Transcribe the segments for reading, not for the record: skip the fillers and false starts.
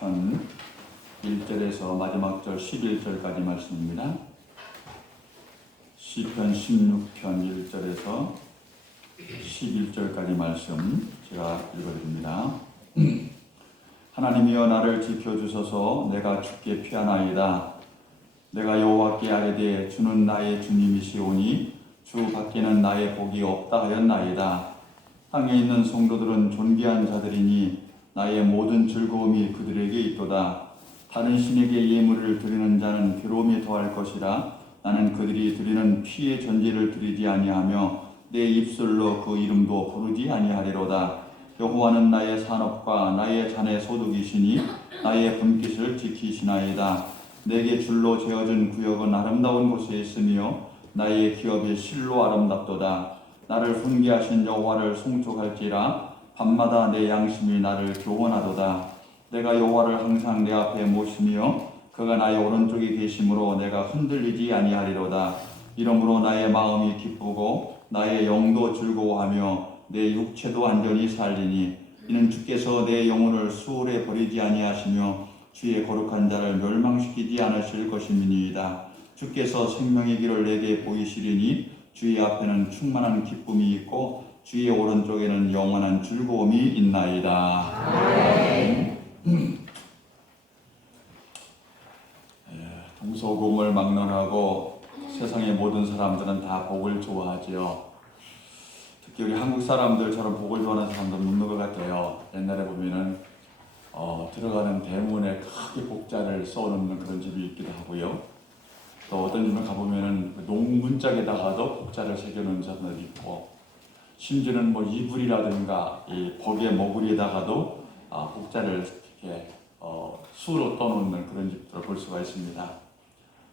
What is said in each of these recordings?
16편 1절에서 마지막 절 11절까지 말씀입니다. 시편 16편 1절에서 11절까지 말씀 제가 읽어드립니다. 하나님이여 나를 지켜주소서. 내가 주께 피하나이다. 내가 여호와께 아뢰되 주는 나의 주님이시오니 주 밖에는 나의 복이 없다 하였나이다. 땅에 있는 성도들은 존귀한 자들이니 나의 모든 즐거움이 그들에게 있도다. 다른 신에게 예물을 드리는 자는 괴로움이 더할 것이라. 나는 그들이 드리는 피의 전제를 드리지 아니하며 내 입술로 그 이름도 부르지 아니하리로다. 여호와는 나의 산업과 나의 잔의 소득이시니 나의 분깃을 지키시나이다. 내게 줄로 재어진 구역은 아름다운 곳에 있으며 나의 기업이 실로 아름답도다. 나를 훈계하신 여호와를 송축할지라. 밤마다 내 양심이 나를 교훈하도다. 내가 여호와를 항상 내 앞에 모시며 그가 나의 오른쪽에 계심으로 내가 흔들리지 아니하리로다. 이러므로 나의 마음이 기쁘고 나의 영도 즐거워하며 내 육체도 안전히 살리니 이는 주께서 내 영혼을 수월에 버리지 아니하시며 주의 거룩한 자를 멸망시키지 않으실 것임이니이다. 주께서 생명의 길을 내게 보이시리니 주의 앞에는 충만한 기쁨이 있고 주의 오른쪽에는 영원한 즐거움이 있나이다. 동서고금을 막론하고 세상의 모든 사람들은 다 복을 좋아하지요. 특히 우리 한국 사람들처럼 복을 좋아하는 사람들은 없는 것 같아요. 옛날에 보면은 들어가는 대문에 크게 복자를 써놓는 그런 집이 있기도 하고요. 또 어떤 집을 가보면은 농문짝에다가도 복자를 새겨놓은 사람도 있고, 심지어는 뭐 이불이라든가 이 벽의 머구리에다가도 복자를 이렇게 수로 떠놓는 그런 집들을 볼 수가 있습니다.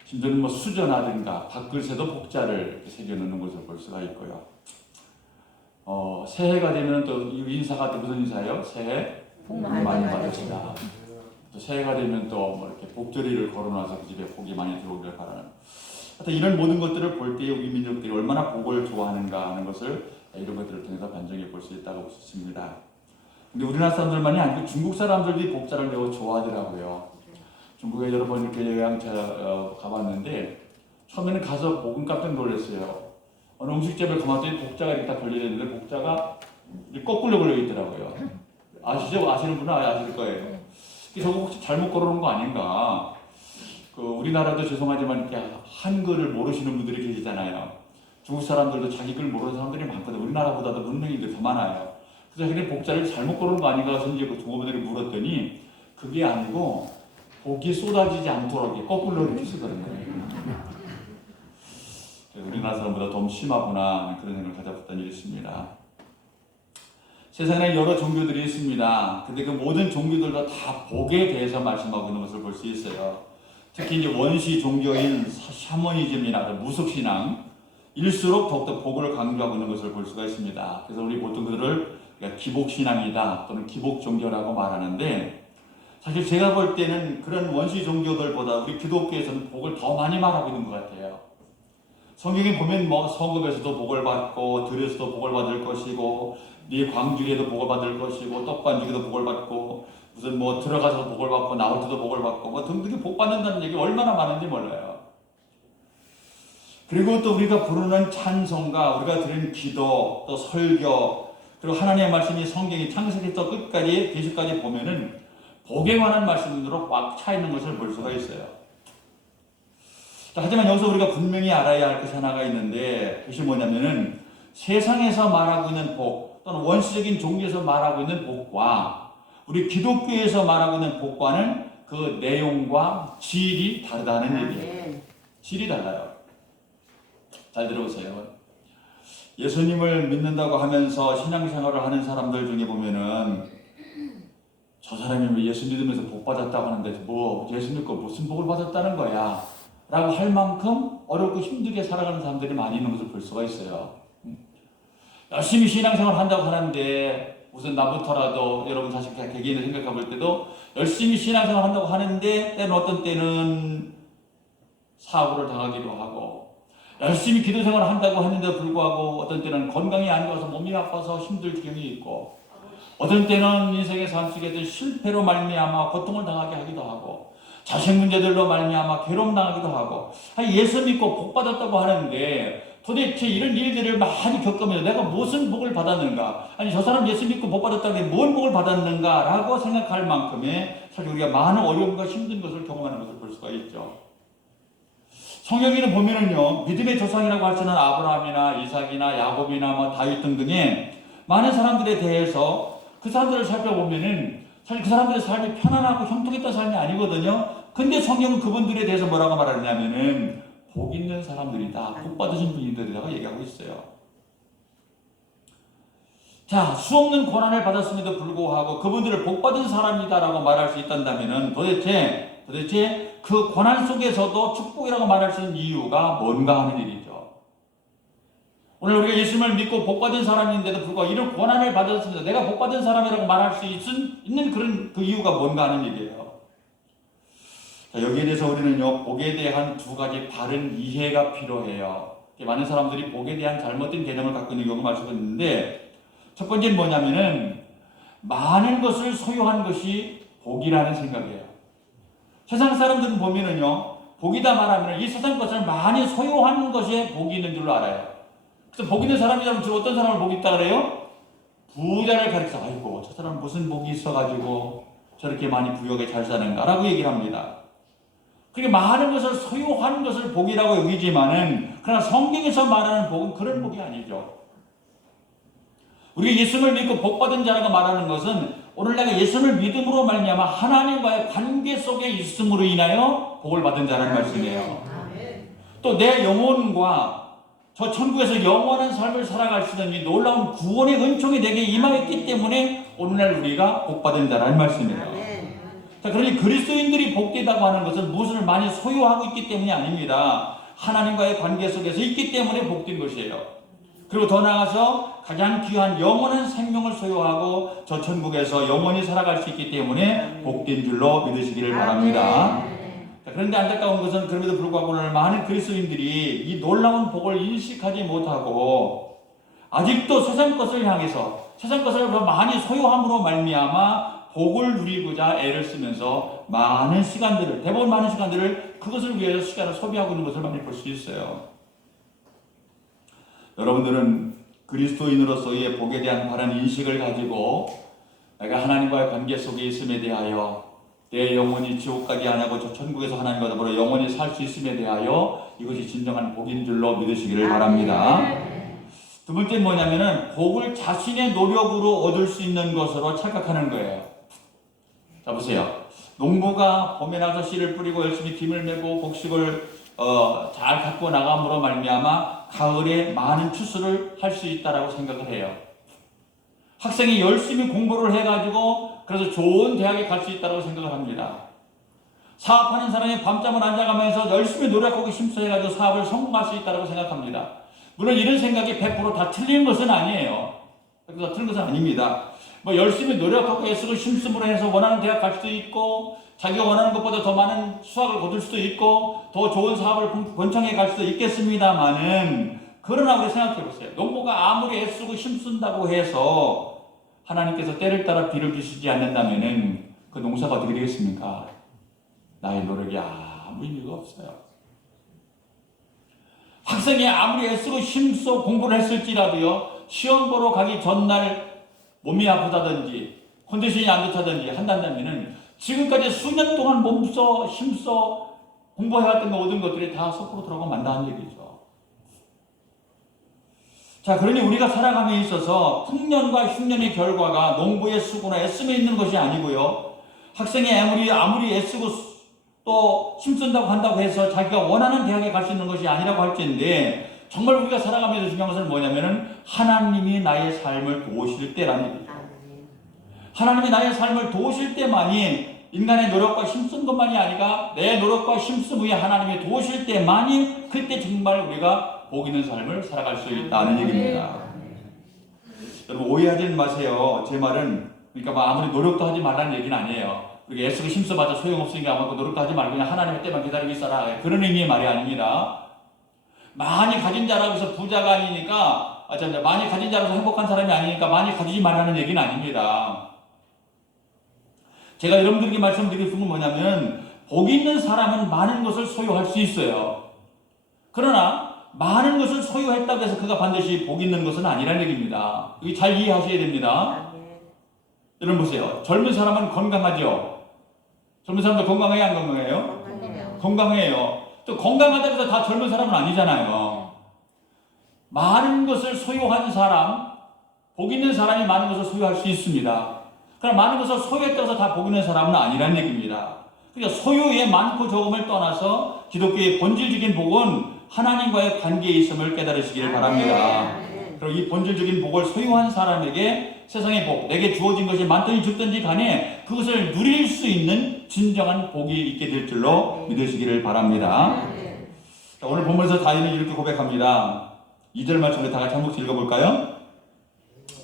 심지어는 뭐 수저라든가 밥그릇에도 복자를 이렇게 새겨놓는 것을 볼 수가 있고요. 새해가 되면 또 인사가 또 무슨 인사예요? 새해 복 많이 받으시라. 또 새해가 되면 또 뭐 이렇게 복절이를 걸어놔서 그 집에 복이 많이 들어오길 바라는. 하여튼 이런 모든 것들을 볼 때 우리 민족들이 얼마나 복을 좋아하는가 하는 것을 이런 것들을 통해서 반증해 볼 수 있다고 볼 수 있습니다. 근데 우리나라 사람들만이 아니고 중국 사람들도 복자를 매우 좋아하더라고요. 중국에 여러 번 이렇게 여행 제가 가봤는데 처음에는 가서 보고 깜짝 놀랐어요. 어느 음식점을 가봤더니 복자가 이렇게 다 걸려있는데 복자가 거꾸로 걸려 있더라고요. 아시죠? 아시는 분은 아실 거예요. 저거 혹시 잘못 걸어놓은 거 아닌가? 우리나라도 죄송하지만 이렇게 한글을 모르시는 분들이 계시잖아요. 중국 사람들도 자기 글 모르는 사람들이 많거든요. 우리나라보다도 문명인들이 더 많아요. 그래서 자기네 복자를 잘못 걸은 거 아닌가 해서 이제 그 종업원들이 물었더니 그게 아니고 복이 쏟아지지 않도록 거꾸로 이렇게 쓰거든요. 우리나라 사람보다 더 심하구나 그런 생각을 가져봤던 일이 있습니다. 세상에 여러 종교들이 있습니다. 근데 그 모든 종교들도 다 복에 대해서 말씀하고 있는 것을 볼 수 있어요. 특히 이제 원시 종교인 샤머니즘이나 무속신앙 일수록 더욱더 복을 강조하고 있는 것을 볼 수가 있습니다. 그래서 우리 보통 그들을 기복신앙이다 또는 기복종교라고 말하는데, 사실 제가 볼 때는 그런 원시 종교들보다 우리 기독교에서는 복을 더 많이 말하고 있는 것 같아요. 성경에 보면 뭐 성읍에서도 복을 받고 들에서도 복을 받을 것이고 네 광주에도 복을 받을 것이고 떡반죽에도 복을 받고 무슨 뭐 들어가서 복을 받고 나올 때도 복을 받고 뭐 등등이 복 받는다는 얘기 얼마나 많은지 몰라요. 그리고 또 우리가 부르는 찬송가, 우리가 드리는 기도, 또 설교, 그리고 하나님의 말씀이 성경이 창세기부터 끝까지 계시까지 보면은 복에 관한 말씀으로 꽉 차 있는 것을 볼 수가 있어요. 하지만 여기서 우리가 분명히 알아야 할 것이 하나가 있는데, 그것이 뭐냐면은 세상에서 말하고 있는 복 또는 원시적인 종교에서 말하고 있는 복과 우리 기독교에서 말하고 있는 복과는 그 내용과 질이 다르다는 얘기예요. 질이 달라요. 잘 들어보세요. 예수님을 믿는다고 하면서 신앙생활을 하는 사람들 중에 보면은 저 사람이 예수 믿으면서 복 받았다고 하는데 뭐 예수 믿고 무슨 복을 받았다는 거야 라고 할 만큼 어렵고 힘들게 살아가는 사람들이 많이 있는 것을 볼 수가 있어요. 열심히 신앙생활을 한다고 하는데 우선 나부터라도 여러분 사실 개개인을 생각해 볼 때도 열심히 신앙생활을 한다고 하는데 때는 어떤 때는 사고를 당하기도 하고, 열심히 기도생활을 한다고 하는데 불구하고 어떤 때는 건강이 안 좋아서 몸이 아파서 힘들 경이 있고, 어떤 때는 인생의 삶 속에서 실패로 말미암아 고통을 당하게 하기도 하고 자식 문제들로 말미암아 괴로움 당하기도 하고 예수 믿고 복 받았다고 하는데 도대체 이런 일들을 많이 겪으면서 내가 무슨 복을 받았는가, 아니 저 사람 예수 믿고 복 받았다는데 뭔 복을 받았는가 라고 생각할 만큼의 사실 우리가 많은 어려움과 힘든 것을 경험하는 것을 볼 수가 있죠. 성경에는 보면은요, 믿음의 조상이라고 할 수 있는 아브라함이나 이삭이나 야곱이나 뭐 다윗 등등의 많은 사람들에 대해서 그 사람들을 살펴보면은 사실 그 사람들의 삶이 편안하고 형통했던 삶이 아니거든요. 근데 성경은 그분들에 대해서 뭐라고 말하냐면은 복 있는 사람들이다, 복 받으신 분들이라고 얘기하고 있어요. 자, 수없는 고난을 받았음에도 불구하고 그분들을 복 받은 사람이다라고 말할 수 있단다면은 도대체 그 고난 속에서도 축복이라고 말할 수 있는 이유가 뭔가 하는 얘기죠. 오늘 우리가 예수님을 믿고 복받은 사람인데도 불구하고 이런 고난을 받았습니다. 내가 복받은 사람이라고 말할 수 있는 그런 그 이유가 뭔가 하는 얘기예요. 자, 여기에 대해서 우리는요, 복에 대한 두 가지 다른 이해가 필요해요. 많은 사람들이 복에 대한 잘못된 개념을 갖고 있는 경우가 많습니다. 첫 번째는 뭐냐면은 많은 것을 소유한 것이 복이라는 생각이에요. 세상 사람들은 보면은요, 복이다 말하면 이 세상 것을 많이 소유한 것에 복이 있는 줄로 알아요. 그래서 복 있는 사람이라면 주로 어떤 사람을 복이 있다 그래요? 부자를 가리켜서 아이고 저 사람은 무슨 복이 있어가지고 저렇게 많이 부유하게 잘 사는가 라고 얘기를 합니다. 그렇게 많은 것을 소유한 것을 복이라고 여기지만은 그러나 성경에서 말하는 복은 그런 복이 아니죠. 우리가 예수를 믿고 복받은 자라고 말하는 것은 오늘 내가 예수를 믿음으로 말미암아 하나님과의 관계 속에 있음으로 인하여 복을 받은 자라는 말씀이에요. 또 내 영혼과 저 천국에서 영원한 삶을 살아갈 수 있는 이 놀라운 구원의 은총이 내게 임하였기 때문에 오늘날 우리가 복받은 자라는 말씀이에요. 자, 그러니 그리스도인들이 복되다고 하는 것은 무엇을 많이 소유하고 있기 때문이 아닙니다. 하나님과의 관계 속에서 있기 때문에 복된 것이에요. 그리고 더 나아가서 가장 귀한 영원한 생명을 소유하고 저 천국에서 영원히 살아갈 수 있기 때문에 복된 줄로 믿으시기를 바랍니다. 그런데 안타까운 것은 그럼에도 불구하고 오늘 많은 그리스도인들이 이 놀라운 복을 인식하지 못하고 아직도 세상 것을 향해서 세상 것을 많이 소유함으로 말미암아 복을 누리고자 애를 쓰면서 많은 시간들을, 대부분 많은 시간들을 그것을 위해서 시간을 소비하고 있는 것을 많이 볼 수 있어요. 여러분들은 그리스도인으로서의 복에 대한 바른 인식을 가지고 내가 하나님과의 관계 속에 있음에 대하여 내 영혼이 지옥 가게 안 하고 저 천국에서 하나님과 더불어 영원히 살 수 있음에 대하여 이것이 진정한 복인 줄로 믿으시기를 바랍니다. 두 번째는 뭐냐면은 복을 자신의 노력으로 얻을 수 있는 것으로 착각하는 거예요. 자, 보세요. 농부가 봄에 나서 씨를 뿌리고 열심히 김을 메고 곡식을 잘 갖고 나감으로 말미암아 가을에 많은 추수를 할 수 있다라고 생각을 해요. 학생이 열심히 공부를 해가지고 그래서 좋은 대학에 갈 수 있다고 생각을 합니다. 사업하는 사람이 밤잠을 안 자가면서 열심히 노력하고 힘써해가지고 사업을 성공할 수 있다고 생각합니다. 물론 이런 생각이 100% 틀린 것은 아니에요. 그래서 틀린 것은 아닙니다. 열심히 노력하고 애쓰고 힘쓰므로 해서 원하는 대학 갈 수도 있고 자기가 원하는 것보다 더 많은 수학을 거둘 수도 있고 더 좋은 사업을 번창해 갈 수도 있겠습니다만은, 그러나 우리 생각해 보세요. 농부가 아무리 애쓰고 힘쓴다고 해서 하나님께서 때를 따라 비를 주시지 않는다면은 그 농사가 어떻게 되겠습니까? 나의 노력이 아무 의미가 없어요. 학생이 아무리 애쓰고 힘써 공부를 했을지라도요, 시험 보러 가기 전날 몸이 아프다든지 컨디션이 안 좋다든지 한다면은 지금까지 수년 동안 몸써 힘써 공부해왔던 모든 것들이 다 섣부로 들어가고 만다는 얘기죠. 자, 그러니 우리가 살아감에 있어서 풍년과 흉년의 결과가 농부의 수고나 애씀에 있는 것이 아니고요, 학생이 아무리 애쓰고 또 힘쓴다고 한다고 해서 자기가 원하는 대학에 갈 수 있는 것이 아니라고 할 텐데, 정말 우리가 살아가면서 중요한 것은 뭐냐면은 하나님이 나의 삶을 도우실 때라는 얘기죠. 하나님이 나의 삶을 도우실 때만이, 인간의 노력과 힘쓴 것만이 아니라 내 노력과 힘씀 위에 하나님이 도우실 때만이 그때 정말 우리가 복 있는 삶을 살아갈 수 있다는 얘기입니다. 여러분 오해하지 마세요. 제 말은 그러니까 아무리 노력도 하지 말라는 얘기는 아니에요. 우리가 애쓰고 힘써봐도 소용없으니까 아무것도 노력도 하지 말고 그냥 하나님의 때만 기다리고 있어라, 그런 의미의 말이 아닙니다. 많이 가진 자라고 해서 부자가 아니니까 많이 가진 자라서 행복한 사람이 아니니까 많이 가지지 말라는 얘기는 아닙니다. 제가 여러분들에게 말씀드리고 싶은 건 뭐냐면, 복 있는 사람은 많은 것을 소유할 수 있어요. 그러나 많은 것을 소유했다고 해서 그가 반드시 복 있는 것은 아니라는 얘기입니다. 이거 잘 이해하셔야 됩니다. 여러분 보세요. 젊은 사람은 건강하죠? 젊은 사람도 건강해요, 안 건강해요? 건강해요. 또 건강하다고 해서 다 젊은 사람은 아니잖아요. 많은 것을 소유한 사람, 복 있는 사람이 많은 것을 소유할 수 있습니다. 그러나 많은 것을 소유했다고 해서 다 복 있는 사람은 아니라는 얘기입니다. 그러니까 소유의 많고 적음을 떠나서 기독교의 본질적인 복은 하나님과의 관계에 있음을 깨달으시기를 바랍니다. 그리고 이 본질적인 복을 소유한 사람에게 세상의 복, 내게 주어진 것이 많든지 적든지 간에 그것을 누릴 수 있는 진정한 복이 있게 될 줄로 믿으시기를 바랍니다. 자, 오늘 본문에서 다윗은 이렇게 고백합니다. 2절 말씀을 다 같이 한 목씩 읽어볼까요?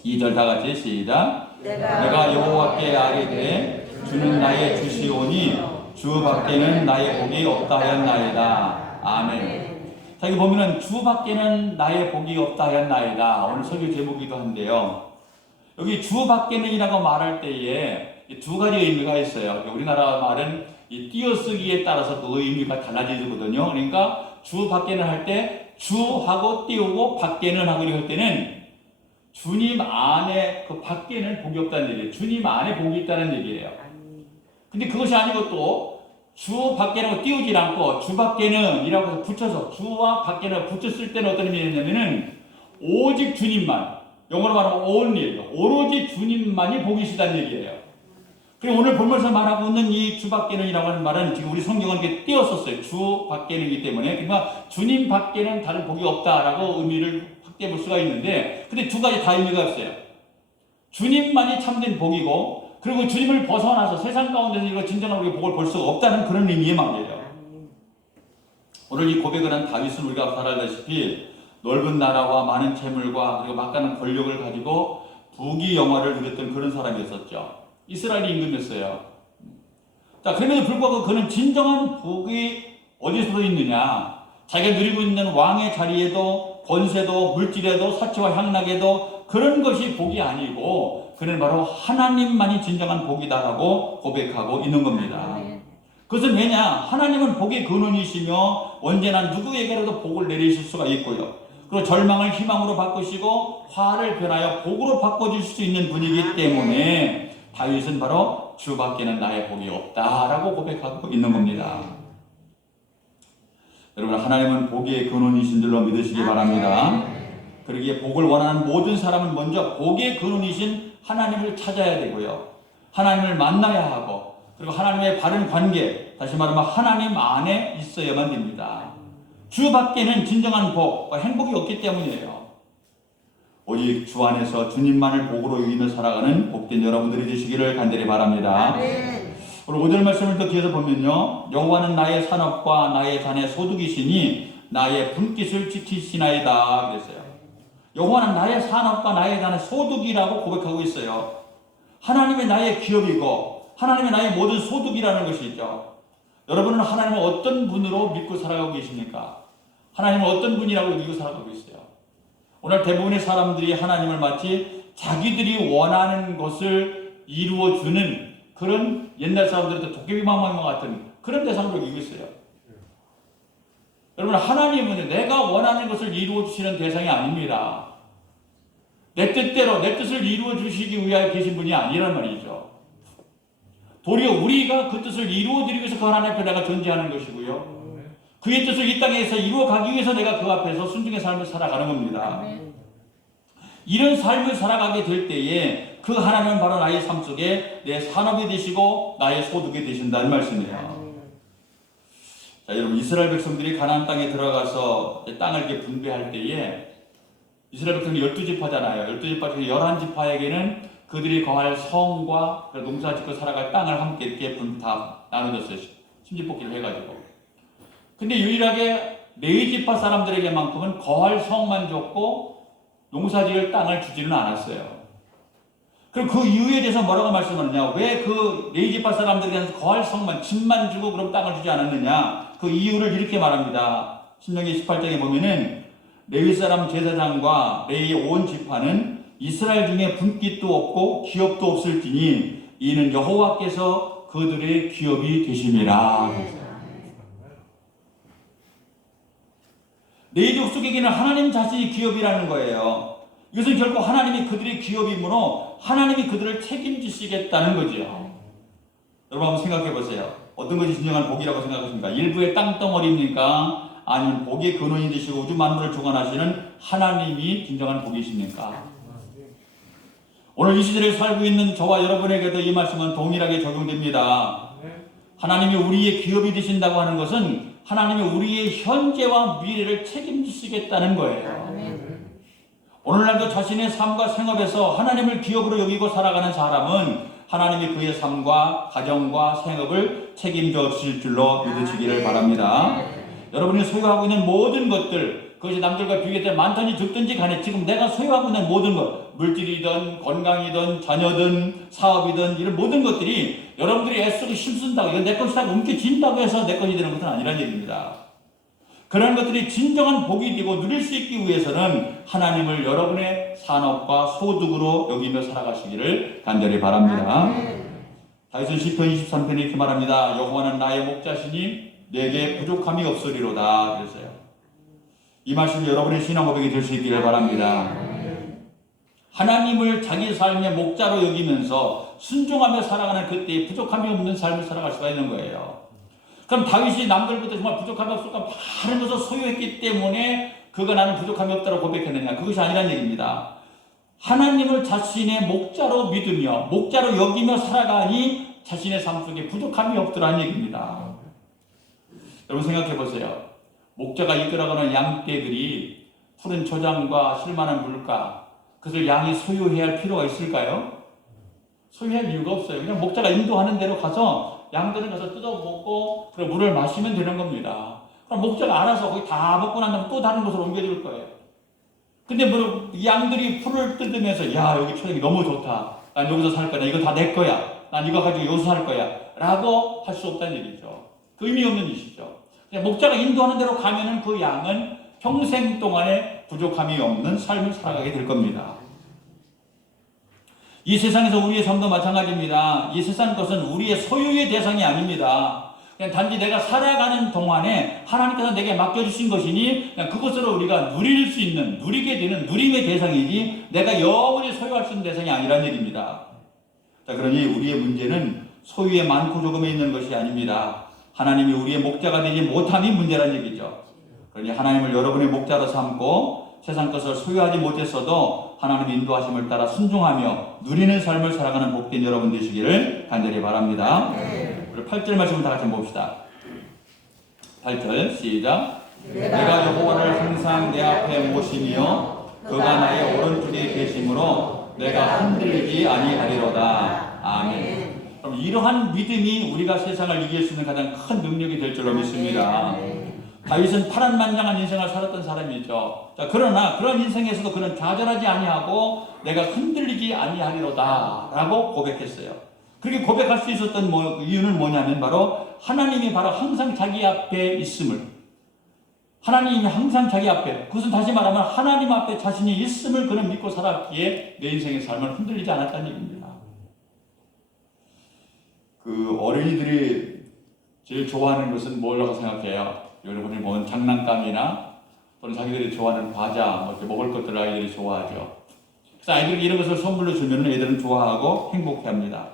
2절 다 같이 시작. 내가 여호와께 아뢰되 주는 나의 주시오니 주 밖에는 나의 복이 없다 하였나이다. 아멘. 자, 여기 보면은 주 밖에는 나의 복이 없다 하였나이다. 오늘 설교 제목이기도 한데요. 여기 주 밖에는이라고 말할 때에 두 가지 의미가 있어요. 우리나라 말은 이 띄어쓰기에 따라서 그 의미가 달라지거든요. 그러니까 주 밖에는 할 때 주하고 띄우고 밖에는 하고 이럴 때는 주님 안에 그 밖에는 복이 없다는 얘기예요. 주님 안에 복이 있다는 얘기예요. 근데 그것이 아니고 또 주 밖에는 띄우지 않고 주 밖에는 이라고 해서 붙여서 주와 밖에는 붙였을 때는 어떤 의미냐면은 오직 주님만, 영어로 말하면 only, 오로지 주님만이 복이시다는 얘기예요. 그리고 오늘 본문에서 말하고 있는 이 주 밖에는이라고 하는 말은 지금 우리 성경은 이렇게 띄었었어요. 주 밖에는이기 때문에. 그러니까 주님 밖에는 다른 복이 없다라고 의미를 확대해 볼 수가 있는데, 근데 두 가지 다 의미가 있어요. 주님만이 참된 복이고, 그리고 주님을 벗어나서 세상 가운데서 이거 진정한 우리가 복을 볼 수가 없다는 그런 의미의 말이에요. 오늘 이 고백을 한 다윗은 우리가 잘 알다시피 넓은 나라와 많은 재물과 그리고 막강한 권력을 가지고 부귀 영화를 누렸던 그런 사람이었었죠. 이스라엘의 임금이었어요. 자, 그럼에도 불구하고 그는 진정한 복이 어디서 있느냐? 자기가 누리고 있는 왕의 자리에도 권세도 물질에도 사치와 향락에도 그런 것이 복이 아니고 그는 바로 하나님만이 진정한 복이다라고 고백하고 있는 겁니다. 그것은 왜냐? 하나님은 복의 근원이시며 언제나 누구에게라도 복을 내리실 수가 있고요. 그리고 절망을 희망으로 바꾸시고 화를 변하여 복으로 바꿔줄 수 있는 분이기 때문에 다윗은 바로 주 밖에는 나의 복이 없다라고 고백하고 있는 겁니다. 여러분, 하나님은 복의 근원이신 줄로 믿으시기 바랍니다. 그러기에 복을 원하는 모든 사람은 먼저 복의 근원이신 하나님을 찾아야 되고요. 하나님을 만나야 하고, 그리고 하나님의 바른 관계, 다시 말하면 하나님 안에 있어야만 됩니다. 주 밖에는 진정한 복, 행복이 없기 때문이에요. 오직 주 안에서 주님만을 복으로 여기며 살아가는 복된 여러분들이 되시기를 간절히 바랍니다. 오늘 5절 말씀을 또 뒤에서 보면요. 여호와는 나의 산업과 나의 잔의 소득이시니 나의 분깃을 지키시나이다 그랬어요. 여호와는 나의 산업과 나의 잔의 소득이라고 고백하고 있어요. 하나님의 나의 기업이고 하나님의 나의 모든 소득이라는 것이죠. 여러분은 하나님을 어떤 분으로 믿고 살아가고 계십니까? 하나님은 어떤 분이라고 믿고 살아가고 있어요? 오늘 대부분의 사람들이 하나님을 마치 자기들이 원하는 것을 이루어주는 그런 옛날 사람들한테 도깨비방망이와 같은 그런 대상으로 여기고 있어요. 여러분, 하나님은 내가 원하는 것을 이루어주시는 대상이 아닙니다. 내 뜻대로 내 뜻을 이루어주시기 위하여 계신 분이 아니란 말이죠. 도리어 우리가 그 뜻을 이루어드리기 위해서 그 하나님 앞에 내가 존재하는 것이고요. 그의 뜻을 이 땅에서 이루어가기 위해서 내가 그 앞에서 순종의 삶을 살아가는 겁니다. 이런 삶을 살아가게 될 때에 그 하나님은 바로 나의 삶 속에 내 산업이 되시고 나의 소득이 되신다는 말씀이에요. 자, 여러분, 이스라엘 백성들이 가나안 땅에 들어가서 땅을 이렇게 분배할 때에 이스라엘 백성이 12지파잖아요. 12지파 중에 11지파에게는 그들이 거할 성과 농사 짓고 살아갈 땅을 함께 이렇게 다 나눠줬어요. 심지뽑기를 해가지고. 근데 유일하게 레위지파 사람들에게만큼은 거할 성만 줬고 농사지을 땅을 주지는 않았어요. 그럼 그 이유에 대해서 뭐라고 말씀하느냐? 왜 그 레위지파 사람들에게는 거할 성만, 집만 주고 그럼 땅을 주지 않았느냐? 그 이유를 이렇게 말합니다. 신명기 18장에 보면은 레위 사람 제사장과 레위의 온 지파는 이스라엘 중에 분깃도 없고 기업도 없을지니 이는 여호와께서 그들의 기업이 되심이라. 레위 족속에게는 하나님 자신이 기업이라는 거예요. 이것은 결국 하나님이 그들의 기업이므로 하나님이 그들을 책임지시겠다는 거죠. 여러분 한번 생각해 보세요. 어떤 것이 진정한 복이라고 생각하십니까? 일부의 땅덩어리입니까? 아니면 복의 근원이 되시고 우주 만물을 주관하시는 하나님이 진정한 복이십니까? 오늘 이 시대에 살고 있는 저와 여러분에게도 이 말씀은 동일하게 적용됩니다. 하나님이 우리의 기업이 되신다고 하는 것은 하나님이 우리의 현재와 미래를 책임지시겠다는 거예요. 오늘날도 자신의 삶과 생업에서 하나님을 기업으로 여기고 살아가는 사람은 하나님이 그의 삶과 가정과 생업을 책임져 주실 줄로 믿으시기를 바랍니다. 여러분이 소유하고 있는 모든 것들, 그것이 남들과 비교할 때 많든지 적든지 간에 지금 내가 소유하고 있는 모든 것, 물질이든 건강이든 자녀든 사업이든 이런 모든 것들이 여러분들이 애쓰고 힘쓴다고 이건 내 것이다 움켜쥔다고 해서 내 것이 되는 것은 아니라는 얘기입니다. 그런 것들이 진정한 복이 되고 누릴 수 있기 위해서는 하나님을 여러분의 산업과 소득으로 여기며 살아가시기를 간절히 바랍니다. 다윗은 시편 23편에 이렇게 말합니다. 여호와는 나의 목자시니 내게 부족함이 없으리로다. 그랬어요. 이 말씀이 여러분의 신앙 고백이 될 수 있기를 바랍니다. 하나님을 자기 삶의 목자로 여기면서 순종하며 살아가는 그때의 부족함이 없는 삶을 살아갈 수가 있는 거예요. 그럼 다윗이 남들보다 정말 부족함이 없을까 많은 것을 소유했기 때문에 그가 나는 부족함이 없다고 고백했느냐? 그것이 아니란 얘기입니다. 하나님을 자신의 목자로 믿으며 목자로 여기며 살아가니 자신의 삶 속에 부족함이 없더라는 얘기입니다. 여러분 생각해 보세요. 목자가 이끌어가는 양떼들이 푸른 초장과 실만한 물가, 그것을 양이 소유해야 할 필요가 있을까요? 소유할 이유가 없어요. 그냥 목자가 인도하는 대로 가서 양들은 가서 뜯어먹고 그리고 물을 마시면 되는 겁니다. 그럼 목자가 알아서 거기 다 먹고 난 다음에 또 다른 곳으로 옮겨줄 거예요. 근데 뭐 양들이 풀을 뜯으면서 야 여기 초장이 너무 좋다. 난 여기서 살 거야. 이거 다 내 거야. 난 이거 가지고 여기서 살 거야. 라고 할 수 없다는 얘기죠. 그 의미 없는 짓이죠. 그냥 목자가 인도하는 대로 가면은 그 양은 평생 동안에 부족함이 없는 삶을 살아가게 될 겁니다. 이 세상에서 우리의 삶도 마찬가지입니다. 이 세상 것은 우리의 소유의 대상이 아닙니다. 그냥 단지 내가 살아가는 동안에 하나님께서 내게 맡겨주신 것이니 그냥 그것으로 우리가 누릴 수 있는, 누리게 되는 누림의 대상이지 내가 영원히 소유할 수 있는 대상이 아니란 얘기입니다. 자, 그러니 우리의 문제는 소유의 많고 적음에 있는 것이 아닙니다. 하나님이 우리의 목자가 되지 못함이 문제란 얘기죠. 그러니 하나님을 여러분의 목자로 삼고 세상 것을 소유하지 못했어도 하나님의 인도하심을 따라 순종하며 누리는 삶을 살아가는 복된 여러분 되시기를 간절히 바랍니다. 우리 8절 말씀을 다 같이 한번 봅시다. 8절 시작. 내가 여호와를 항상 내 앞에 모시며 그가 나의 오른쪽에 계심으로 내가 흔들리지 아니하리로다. 아멘. 그럼 이러한 믿음이 우리가 세상을 이길 수 있는 가장 큰 능력이 될 줄로 믿습니다. 다윗은 파란만장한 인생을 살았던 사람이죠. 자, 그러나 그런 인생에서도 그는 좌절하지 아니하고 내가 흔들리지 아니하리로다 라고 고백했어요. 그렇게 고백할 수 있었던 이유는 뭐냐면 바로 하나님이 바로 항상 자기 앞에 있음을, 하나님이 항상 자기 앞에, 그것은 다시 말하면 하나님 앞에 자신이 있음을 그는 믿고 살았기에 내 인생의 삶을 흔들리지 않았다는 얘기입니다. 그 어린이들이 제일 좋아하는 것은 뭐라고 생각해요? 여러분이 보면 장난감이나 또는 자기들이 좋아하는 과자, 이렇게 먹을 것들을 아이들이 좋아하죠. 그래서 아이들이 이런 것을 선물로 주면 애들은 좋아하고 행복해합니다.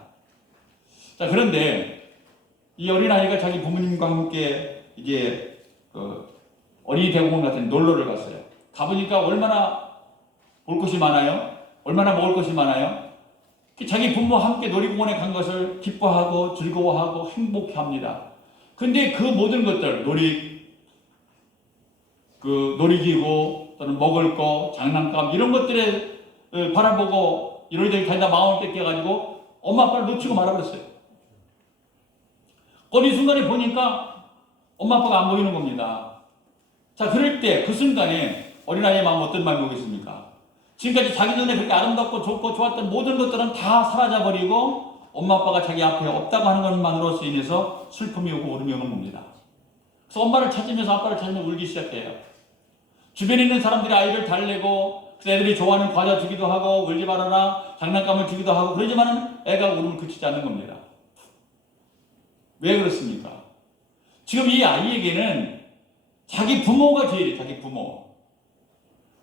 자, 그런데 이 어린아이가 자기 부모님과 함께 이제 어린이 대공원 같은 놀러를 갔어요. 가보니까 얼마나 볼 것이 많아요? 얼마나 먹을 것이 많아요? 자기 부모와 함께 놀이공원에 간 것을 기뻐하고 즐거워하고 행복해합니다. 근데 그 모든 것들, 놀이기구 또는 먹을 거, 장난감 이런 것들에 바라보고 이러저러 다니다 마음을 뺏겨가지고 엄마 아빠를 놓치고 말아버렸어요. 어느 순간에 보니까 엄마 아빠가 안 보이는 겁니다. 자, 그럴 때 그 순간에 어린아이의 마음 어떤 마음이 오겠습니까? 지금까지 자기 전에 그렇게 아름답고 좋고 좋았던 모든 것들은 다 사라져버리고 엄마 아빠가 자기 앞에 없다고 하는 것만으로서 인해서 슬픔이 오고 울음이 오는 겁니다. 그래서 엄마를 찾으면서 아빠를 찾으면서 울기 시작해요. 주변에 있는 사람들이 아이를 달래고 그 애들이 좋아하는 과자 주기도 하고 울지 말아라 장난감을 주기도 하고 그러지만 애가 울음을 그치지 않는 겁니다. 왜 그렇습니까? 지금 이 아이에게는 자기 부모가 제일이에요. 자기 부모.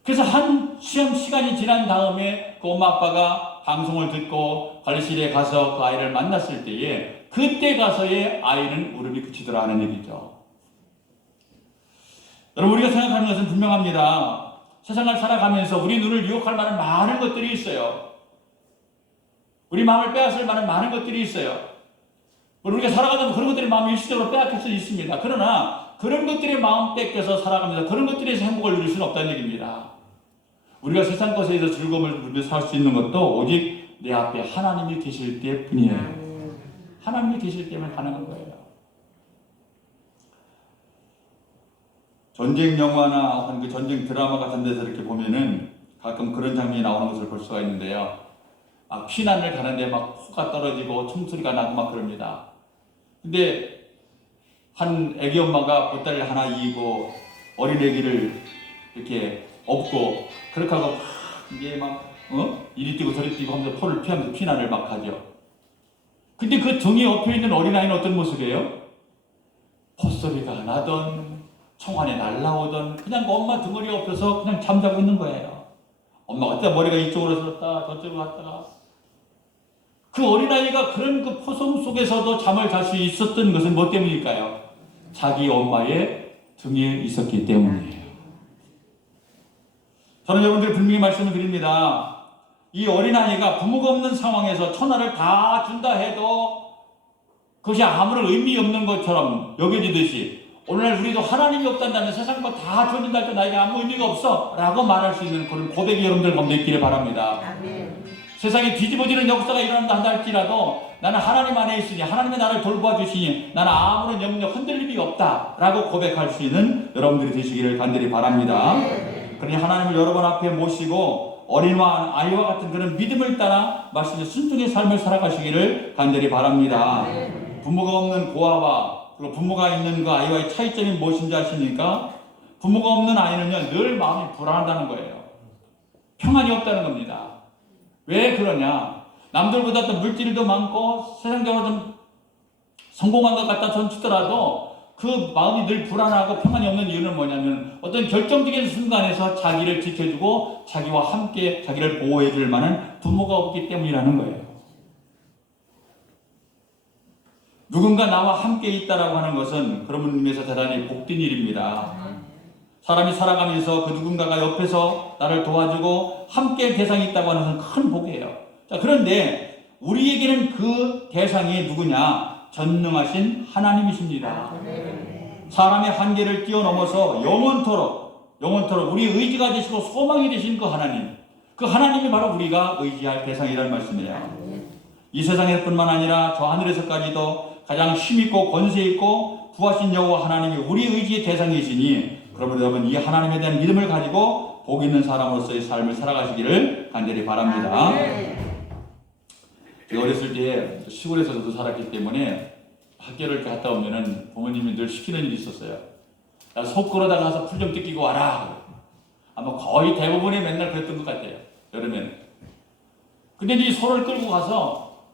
그래서 한 시간이 지난 다음에 그 엄마 아빠가 방송을 듣고 관리실에 가서 그 아이를 만났을 때에 그때 가서의 아이는 울음이 그치더라 하는 얘기죠. 여러분, 우리가 생각하는 것은 분명합니다. 세상을 살아가면서 우리 눈을 유혹할 만한 많은 것들이 있어요. 우리 마음을 빼앗을 만한 많은 것들이 있어요. 우리가 살아가다 보면 그런 것들이 마음이 일시적으로 빼앗길 수 있습니다. 그러나 그런 것들이 마음 뺏겨서 살아가면서 그런 것들에서 행복을 누릴 수는 없다는 얘기입니다. 우리가 세상 것에서 즐거움을 누리며 살 수 있는 것도 오직 내 앞에 하나님이 계실 때뿐이에요. 하나님이 계실 때만 가능한 거예요. 전쟁 영화나 그 전쟁 드라마 같은 데서 이렇게 보면은 가끔 그런 장면이 나오는 것을 볼 수가 있는데요. 피난을 가는데 막 포가 떨어지고 총소리가 나고 막 그럽니다. 근데 한 애기 엄마가 보따리를 하나 이고 어린 애기를 이렇게 업고 그렇게 하고 막 이게 막 이리 뛰고 저리 뛰고 하면서 포를 피하면서 피난을 막 하죠. 근데 그 등에 엎여있는 어린아이는 어떤 모습이에요? 콧소리가 나던 총알이 날라오던 그냥 엄마 등허리에 엎여서 그냥 잠자고 있는 거예요. 엄마가 그때 머리가 이쪽으로 들었다 저쪽으로 갔다가 그 어린아이가 그런 그 포성 속에서도 잠을 잘 수 있었던 것은 뭐 때문일까요? 자기 엄마의 등에 있었기 때문이에요. 저는 여러분들이 분명히 말씀을 드립니다. 이 어린아이가 부모가 없는 상황에서 천하를 다 준다 해도 그것이 아무런 의미 없는 것처럼 여겨지듯이 오늘날 우리도 하나님이 없단다면 세상 거 다 줘준다 해도 나에게 아무 의미가 없어 라고 말할 수 있는 그런 고백이 여러분들 가운데 있기를 바랍니다. 아멘. 세상에 뒤집어지는 역사가 일어난다 할지라도 나는 하나님 안에 있으니 하나님이 나를 돌보아 주시니 나는 아무런 영역 흔들림이 없다 라고 고백할 수 있는 여러분들이 되시기를 간절히 바랍니다. 그러니 하나님을 여러 번 앞에 모시고 어린아이와 아이와 같은 그런 믿음을 따라 말씀에 순종의 삶을 살아가시기를 간절히 바랍니다. 부모가 없는 고아와 그리고 부모가 있는 그 아이와의 차이점이 무엇인지 아십니까? 부모가 없는 아이는요 늘 마음이 불안하다는 거예요. 평안이 없다는 겁니다. 왜 그러냐? 남들보다 더 물질도 많고 세상적으로 좀 성공한 것 같다 전 치더라도 그 마음이 늘 불안하고 평안이 없는 이유는 뭐냐면 어떤 결정적인 순간에서 자기를 지켜주고 자기와 함께 자기를 보호해 줄 만한 부모가 없기 때문이라는 거예요. 누군가 나와 함께 있다라고 하는 것은 그런 의미에서 대단히 복된 일입니다. 사람이 살아가면서 그 누군가가 옆에서 나를 도와주고 함께 대상이 있다고 하는 것은 큰 복이에요. 자, 그런데 우리에게는 그 대상이 누구냐? 전능하신 하나님이십니다. 사람의 한계를 뛰어넘어서 영원토록 우리 의지가 되시고 소망이 되신 그 하나님, 그 하나님이 바로 우리가 의지할 대상이라는 말씀이에요. 이 세상에뿐만 아니라 저 하늘에서까지도 가장 힘있고 권세있고 구하신 여호와 하나님이 우리 의지의 대상이시니 그러면 여러분 이 하나님에 대한 믿음을 가지고 복 있는 사람으로서의 삶을 살아가시기를 간절히 바랍니다. 제가 어렸을 때 시골에서 저도 살았기 때문에 학교를 갔다 오면은 부모님이 늘 시키는 일이 있었어요. 야, 소 끌어다 가서 풀 좀 뜯기고 와라. 아마 거의 대부분이 맨날 그랬던 것 같아요. 여름에는. 근데 이 소를 끌고 가서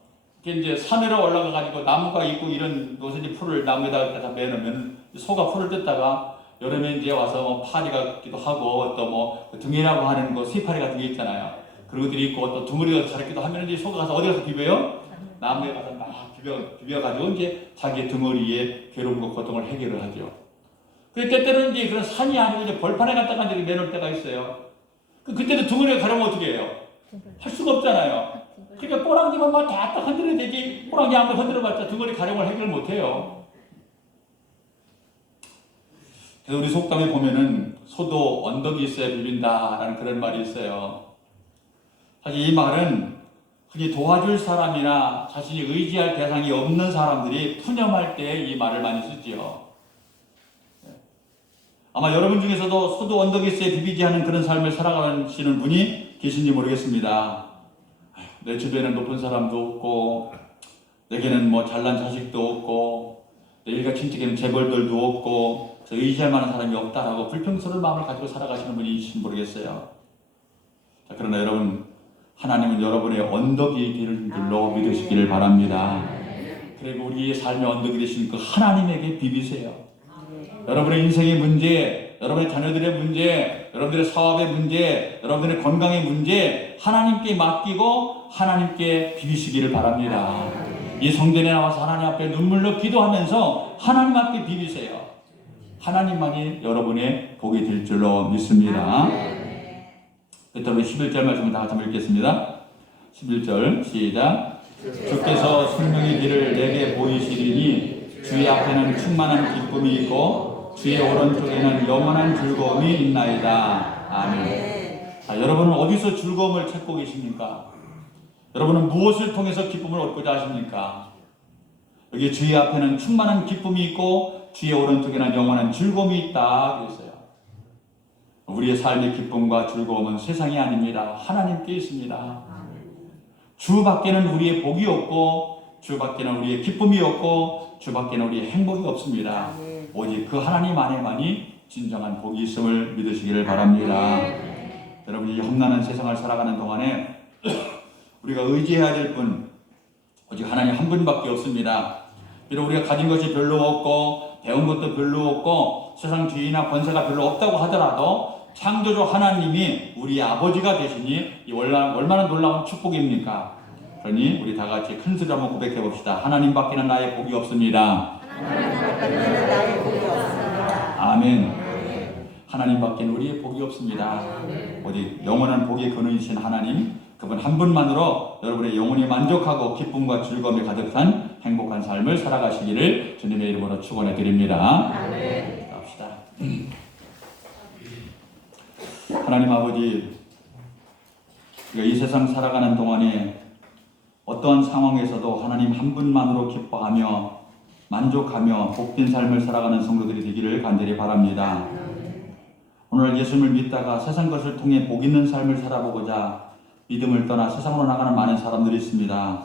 이제 산으로 올라가가지고 나무가 있고 이런 곳에 이제 풀을 나무에다가 매놓으면 소가 풀을 뜯다가 여름에 이제 와서 뭐 파리가 있기도 하고 또 뭐 등이라고 하는 거 쇠파리 같은 게 있잖아요. 그런 것들이 있고 또 둥어리가 자랐기도 하면 이제 소가 가서 어디 가서 비벼요? 나무에 가서 막 비벼가지고 이제 자기의 등어리에 괴로움과 고통을 해결을 하죠. 그 때때로는 이제 그런 산이 아니고 이제 벌판에 갔다가 이제 매놓을 때가 있어요. 그때도 등어리가 가려면 어떻게 해요? 할 수가 없잖아요. 그러니까 꼬랑지만 막 다 흔들어야 되지 꼬랑지 아무리 흔들어봤자 등어리 가려움을 해결 못해요. 그래서 우리 속담에 보면은 소도 언덕이 있어야 비빈다라는 그런 말이 있어요. 사실 이 말은 흔히 도와줄 사람이나 자신이 의지할 대상이 없는 사람들이 푸념할 때 이 말을 많이 쓰지요. 아마 여러분 중에서도 소도 언덕이 있어야 비비지 않은 그런 삶을 살아가시는 분이 계신지 모르겠습니다. 내 주변에는 높은 사람도 없고 내게는 뭐 잘난 자식도 없고 내 일가 친척에는 재벌들도 없고 의지할 만한 사람이 없다라고 불평스러운 마음을 가지고 살아가시는 분이신지 모르겠어요. 자, 그러나 여러분, 하나님은 여러분의 언덕이 되는 줄로 믿으시기를 바랍니다. 그리고 우리의 삶의 언덕이 되신 그 하나님에게 비비세요. 여러분의 인생의 문제, 여러분의 자녀들의 문제, 여러분들의 사업의 문제, 여러분들의 건강의 문제 하나님께 맡기고 하나님께 비비시기를 바랍니다. 이 성전에 나와서 하나님 앞에 눈물로 기도하면서 하나님 앞에 비비세요. 하나님만이 여러분의 복이 될 줄로 믿습니다. 그때 우리 11절 말씀을 다 같이 읽겠습니다. 11절 시작. 주께서 생명의 길을 내게 보이시리니 주의 앞에는 충만한 기쁨이 있고 주의 오른쪽에는 영원한 즐거움이 있나이다. 아멘. 자, 여러분은 어디서 즐거움을 찾고 계십니까? 여러분은 무엇을 통해서 기쁨을 얻고자 하십니까? 여기 주의 앞에는 충만한 기쁨이 있고 주의 오른쪽에는 영원한 즐거움이 있다 그랬어요. 우리의 삶의 기쁨과 즐거움은 세상이 아닙니다. 하나님께 있습니다. 주 밖에는 우리의 복이 없고 주 밖에는 우리의 기쁨이 없고 주 밖에는 우리의 행복이 없습니다. 오직 그 하나님 안에만이 진정한 복이 있음을 믿으시기를 바랍니다. 여러분이 험난한 세상을 살아가는 동안에 우리가 의지해야 될 분 오직 하나님 한 분밖에 없습니다. 비록 우리가 가진 것이 별로 없고 배운 것도 별로 없고 세상 지위나 권세가 별로 없다고 하더라도 창조주 하나님이 우리 아버지가 되시니 이 얼마나 놀라운 축복입니까? 그러니 우리 다 같이 큰 소리로 한번 고백해 봅시다. 하나님 밖에는 나의 복이 없습니다. 아멘. 하나님 밖에는 우리의 복이 없습니다. 오직 영원한 복의 근원이신 하나님, 그분 한 분만으로 여러분의 영혼이 만족하고 기쁨과 즐거움이 가득한 행복한 삶을 살아가시기를 주님의 이름으로 축원해 드립니다. 합시다. 하나님 아버지, 우리가 이 세상 살아가는 동안에 어떠한 상황에서도 하나님 한 분만으로 기뻐하며 만족하며 복된 삶을 살아가는 성도들이 되기를 간절히 바랍니다. 오늘 예수님을 믿다가 세상 것을 통해 복 있는 삶을 살아보고자 믿음을 떠나 세상으로 나가는 많은 사람들이 있습니다.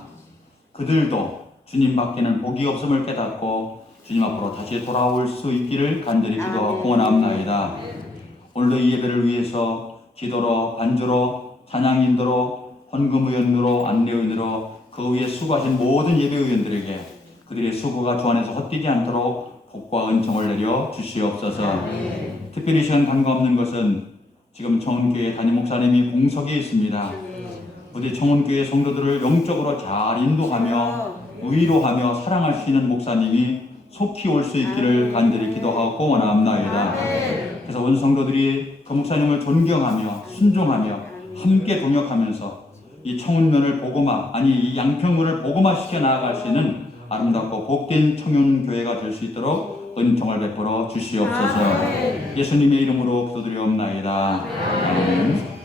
그들도 주님 밖에는 복이 없음을 깨닫고 주님 앞으로 다시 돌아올 수 있기를 간절히 기도하고 원합나이다. 오늘도 이 예배를 위해서 기도로, 반주로, 찬양인도로, 헌금의원으로, 안내의원으로 그 위에 수고하신 모든 예배의원들에게 그들의 수고가 주 안에서 헛되지 않도록 복과 은총을 내려 주시옵소서. 특별히 시간 관계없는 것은 지금 청운교회 담임 목사님이 공석에 있습니다. 우리 청운교회 성도들을 영적으로 잘 인도하며 위로하며 사랑할 수 있는 목사님이 속히 올 수 있기를 간절히 기도하고 원합나이다. 그래서 온 성도들이 그 목사님을 존경하며 순종하며 함께 동역하면서 이 청운면을 복음화, 아니 이 양평군을 복음화시켜 나아갈 수 있는 아름답고 복된 청운교회가 될 수 있도록 은총을 베풀어 주시옵소서. 예수님의 이름으로 기도드리옵나이다. 아멘.